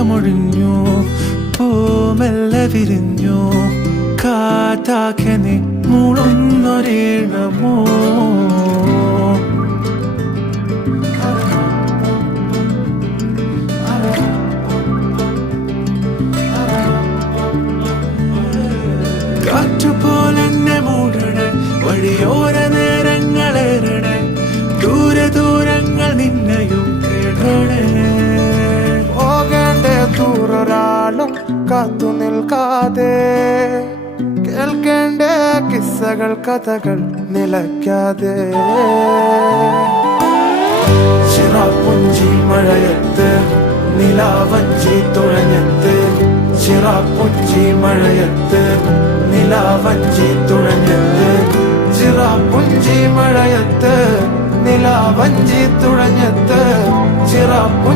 മേഘമൊഴിഞ്ഞു, പൂമെല്ലെ വിരിഞ്ഞു, കാറ്റാകെ നീ മൂളുന്നൊരീണമോ. കാറ്റുപോലെന്നെ മൂടണേ, വഴിയോര നേരങ്ങളേറണേ, ദൂരെ ദൂരങ്ങൾ നിന്നെയും കേടണേ. പോകേണ്ട ദൂരൊരാളും കാത്തു നിൽക്കാതെ, കേൾക്കേണ്ട കിസ്സകൾ കഥകൾ നിലയ്ക്കാതെ. ചിറാപ്പുഞ്ചി മഴയത്ത് നിലാവഞ്ചി തുഴഞ്ഞത്ത്, ചിറാപ്പുഞ്ചി മഴയത്ത് നിലാവഞ്ചി തുഴഞ്ഞത്ത്, ചിറാപ്പുഞ്ചി മഴയത്ത് നിലാവഞ്ചി തുഴഞ്ഞത്ത്, ചിറാപ്പു